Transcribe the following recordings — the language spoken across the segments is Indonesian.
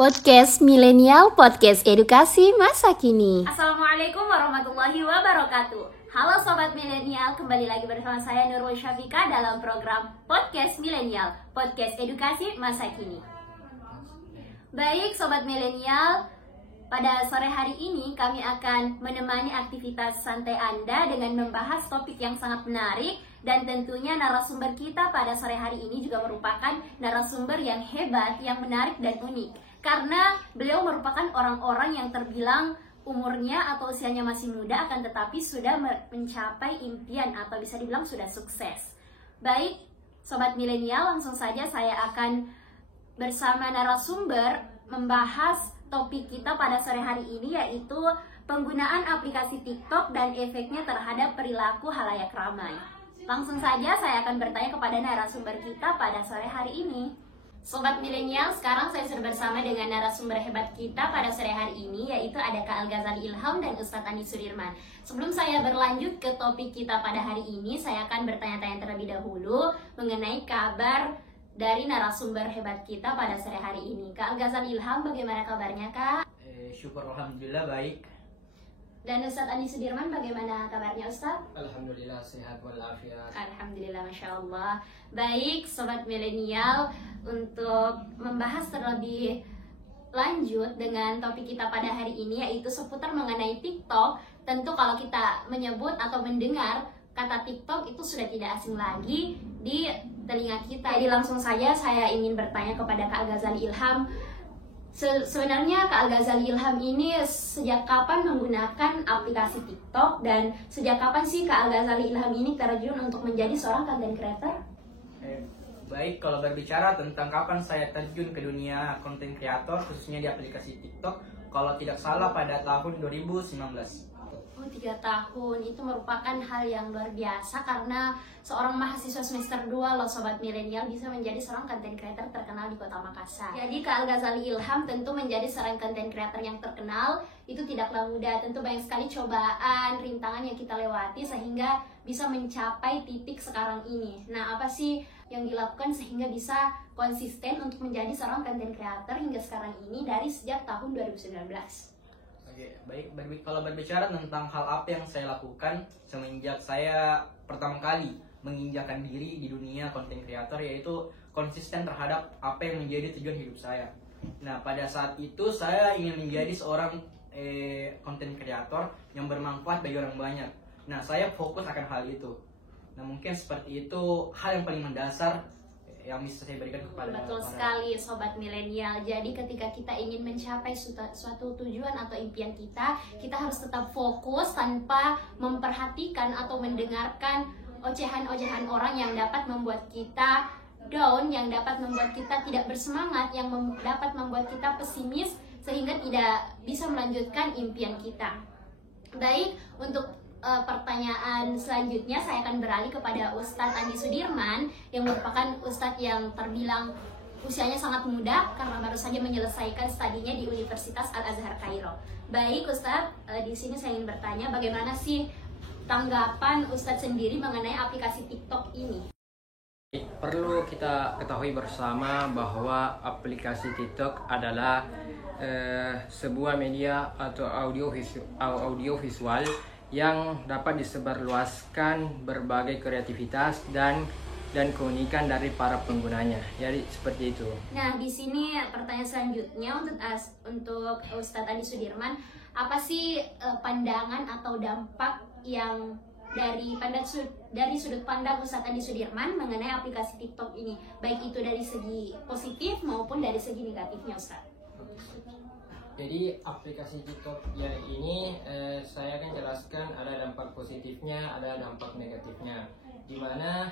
Podcast Milenial, podcast edukasi masa kini. Assalamualaikum warahmatullahi wabarakatuh. Halo Sobat Milenial, kembali lagi bersama saya Nurul Syafika dalam program Podcast Milenial, podcast edukasi masa kini. Baik Sobat Milenial, pada sore hari ini kami akan menemani aktivitas santai Anda dengan membahas topik yang sangat menarik. Dan tentunya narasumber kita pada sore hari ini juga merupakan narasumber yang hebat, yang menarik dan unik. Karena beliau merupakan orang-orang yang terbilang umurnya atau usianya masih muda, akan tetapi sudah mencapai impian atau bisa dibilang sudah sukses. Baik, Sobat Milenial, langsung saja saya akan bersama narasumber membahas topik kita pada sore hari ini, yaitu penggunaan aplikasi TikTok dan efeknya terhadap perilaku halayak ramai. Langsung saja saya akan bertanya kepada narasumber kita pada sore hari ini. Sobat Milenial, sekarang saya sudah bersama dengan narasumber hebat kita pada sore hari ini, yaitu ada Kak Al-Ghazali Ilham dan Ustadz Andi Sudirman. Sebelum saya berlanjut ke topik kita pada hari ini, saya akan bertanya-tanya terlebih dahulu mengenai kabar dari narasumber hebat kita pada sore hari ini. Kak Al-Ghazali Ilham, bagaimana kabarnya Kak? Syukur alhamdulillah baik. Dan Ustadz Andi Sudirman, bagaimana kabarnya Ustadz? Alhamdulillah sehat walafiat. Alhamdulillah, Masya Allah. Baik, Sobat Milenial, untuk membahas terlebih lanjut dengan topik kita pada hari ini, yaitu seputar mengenai TikTok. Tentu kalau kita menyebut atau mendengar kata TikTok itu sudah tidak asing lagi di telinga kita. Jadi langsung saja saya ingin bertanya kepada Kak Al-Ghazali Ilham. Sebenarnya Kak Al-Ghazali Ilham ini sejak kapan menggunakan aplikasi TikTok, dan sejak kapan sih Kak Al-Ghazali Ilham ini terjun untuk menjadi seorang content creator? Baik, kalau berbicara tentang kapan saya terjun ke dunia content creator, khususnya di aplikasi TikTok, kalau tidak salah pada tahun 2019. Oh, 3 tahun, itu merupakan hal yang luar biasa karena seorang mahasiswa semester 2 loh Sobat Milenial bisa menjadi seorang content creator terkenal di Kota Makassar. Jadi Kak Al-Ghazali Ilham tentu menjadi seorang content creator yang terkenal itu tidaklah mudah. Tentu banyak sekali cobaan, rintangan yang kita lewati sehingga bisa mencapai titik sekarang ini. Nah, apa sih yang dilakukan sehingga bisa konsisten untuk menjadi seorang content creator hingga sekarang ini dari sejak tahun 2019? Oke, baik. Kalau berbicara tentang hal apa yang saya lakukan semenjak saya pertama kali menginjakan diri di dunia content creator, yaitu konsisten terhadap apa yang menjadi tujuan hidup saya. Nah, pada saat itu saya ingin menjadi seorang content creator yang bermanfaat bagi orang banyak. Nah, saya fokus akan hal itu. Nah, mungkin seperti itu hal yang paling mendasar yang bisa saya berikan kepada Betul sekali Sobat Milenial. Jadi ketika kita ingin mencapai suatu tujuan atau impian kita harus tetap fokus tanpa memperhatikan atau mendengarkan ocehan-ocehan orang yang dapat membuat kita down, yang dapat membuat kita tidak bersemangat, yang dapat membuat kita pesimis sehingga tidak bisa melanjutkan impian kita. Baik, untuk pertanyaan selanjutnya saya akan beralih kepada Ustadz Andi Sudirman yang merupakan Ustadz yang terbilang usianya sangat muda karena baru saja menyelesaikan studinya di Universitas Al-Azhar Kairo. Baik Ustadz, di sini saya ingin bertanya bagaimana sih tanggapan Ustadz sendiri mengenai aplikasi TikTok ini? Perlu kita ketahui bersama bahwa aplikasi TikTok adalah sebuah media atau audio visual yang dapat disebarluaskan berbagai kreativitas dan keunikan dari para penggunanya. Jadi seperti itu. Nah, di sini pertanyaan selanjutnya untuk Ustadz Andi Sudirman, apa sih pandangan atau dampak yang dari sudut pandang Ustadz Andi Sudirman mengenai aplikasi TikTok ini, baik itu dari segi positif maupun dari segi negatifnya, Ustadz? Jadi aplikasi TikTok ya ini saya akan jelaskan ada dampak positifnya, ada dampak negatifnya. Dimana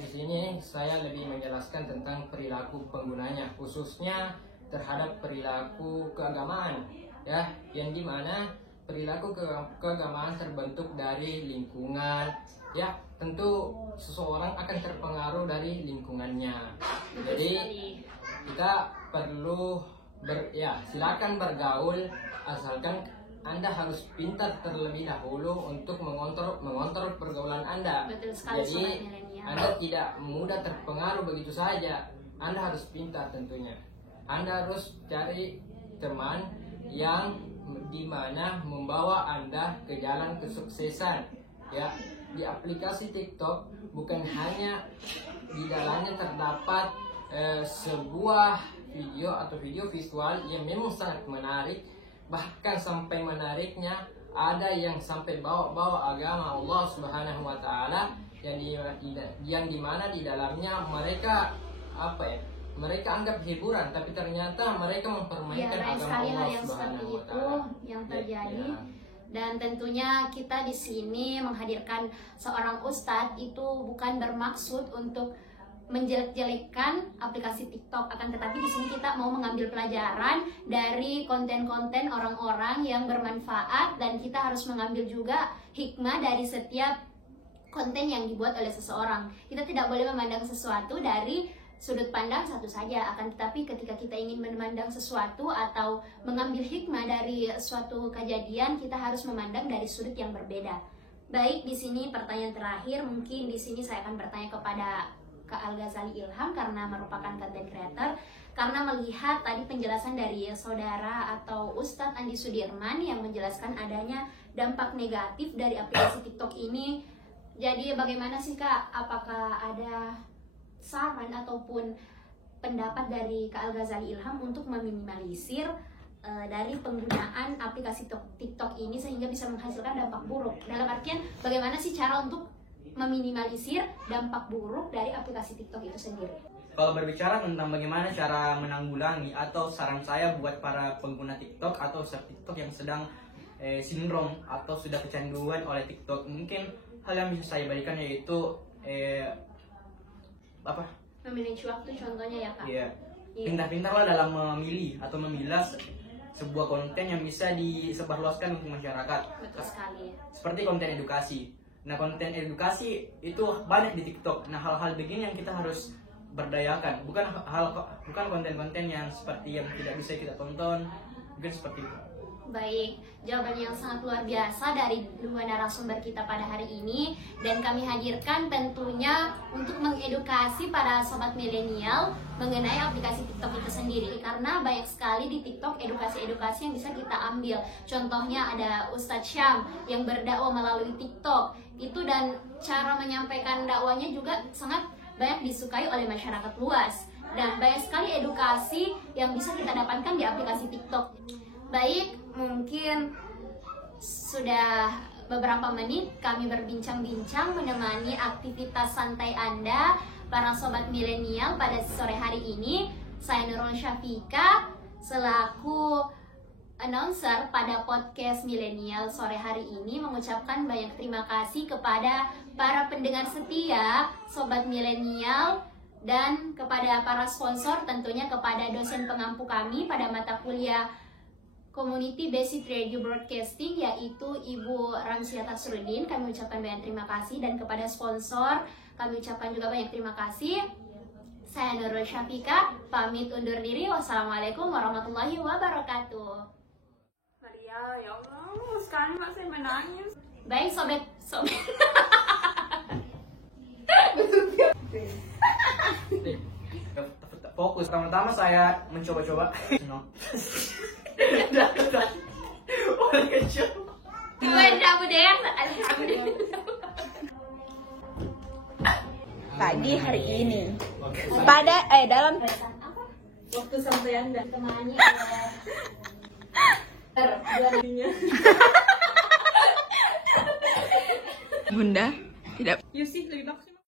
di sini saya lebih menjelaskan tentang perilaku penggunanya, khususnya terhadap perilaku keagamaan, ya, yang dimana perilaku keagamaan terbentuk dari lingkungan, ya. Tentu seseorang akan terpengaruh dari lingkungannya. Jadi kita perlu silakan bergaul, asalkan Anda harus pintar terlebih dahulu untuk mengontrol pergaulan Anda. Betul sekali, Jadi Sobat Milenial. Anda tidak mudah terpengaruh begitu saja. Anda harus pintar tentunya. Anda harus cari teman yang dimana membawa Anda ke jalan kesuksesan. Ya, di aplikasi TikTok bukan hanya di dalamnya terdapat sebuah video atau video visual yang memang sangat menarik, bahkan sampai menariknya ada yang sampai bawa agama Allah Subhanahu wa taala yang dimana di dalamnya mereka mereka anggap hiburan, tapi ternyata mereka mempermainkan agama Allah Subhanahu wa taala. Yang terjadi. Dan tentunya kita di sini menghadirkan seorang ustadz itu bukan bermaksud untuk menjelek-jelekan aplikasi TikTok, akan tetapi di sini kita mau mengambil pelajaran dari konten-konten orang-orang yang bermanfaat, dan kita harus mengambil juga hikmah dari setiap konten yang dibuat oleh seseorang. Kita tidak boleh memandang sesuatu dari sudut pandang satu saja, akan tetapi ketika kita ingin memandang sesuatu atau mengambil hikmah dari suatu kejadian, kita harus memandang dari sudut yang berbeda. Baik, di sini pertanyaan terakhir, mungkin di sini saya akan bertanya kepada Kak Al-Ghazali Ilham karena merupakan content creator, karena melihat tadi penjelasan dari saudara atau Ustadz Andi Sudirman yang menjelaskan adanya dampak negatif dari aplikasi TikTok ini. Jadi bagaimana sih Kak, apakah ada saran ataupun pendapat dari Kak Al-Ghazali Ilham untuk meminimalisir dari penggunaan aplikasi TikTok ini sehingga bisa menghasilkan dampak buruk? Dalam artian bagaimana sih cara untuk meminimalisir dampak buruk dari aplikasi TikTok itu sendiri? Kalau berbicara tentang bagaimana cara menanggulangi atau saran saya buat para pengguna TikTok atau user TikTok yang sedang sindrom atau sudah kecanduan oleh TikTok, mungkin hal yang bisa saya berikan yaitu memanage waktu contohnya ya Kak. Iya. Pintar-pintarlah dalam memilih atau memilah sebuah konten yang bisa disebarluaskan untuk masyarakat. Betul sekali. Seperti konten edukasi. Nah, konten edukasi itu banyak di TikTok. Nah, hal-hal begini yang kita harus berdayakan. Bukan konten-konten yang seperti yang tidak bisa kita tonton. Mungkin seperti itu. Baik, jawaban yang sangat luar biasa dari dua narasumber kita pada hari ini, dan kami hadirkan tentunya untuk mengedukasi para sobat milenial mengenai aplikasi TikTok itu sendiri, karena banyak sekali di TikTok edukasi-edukasi yang bisa kita ambil. Contohnya ada Ustadz Syam yang berdakwah melalui TikTok itu, dan cara menyampaikan dakwahnya juga sangat banyak disukai oleh masyarakat luas, dan banyak sekali edukasi yang bisa kita dapatkan di aplikasi TikTok. Baik, mungkin sudah beberapa menit kami berbincang-bincang menemani aktivitas santai Anda, para sobat milenial pada sore hari ini. Saya Nurul Syafika selaku announcer pada podcast milenial sore hari ini mengucapkan banyak terima kasih kepada para pendengar setia sobat milenial, dan kepada para sponsor, tentunya kepada dosen pengampu kami pada mata kuliah Community Basic Radio Broadcasting, yaitu Ibu Ramsia Tasrudin. Kami ucapkan banyak terima kasih, dan kepada sponsor kami ucapkan juga banyak terima kasih. Saya Nurul Syafika pamit undur diri. Wassalamualaikum warahmatullahi wabarakatuh. Maria, ya Allah, sekarang masih menangis. Baik sobat. Fokus. Pertama-tama saya mencoba-coba. Tadi hari ini pada dalam waktu sampai Anda Temani Bunda tidak Yusi lebih bagus.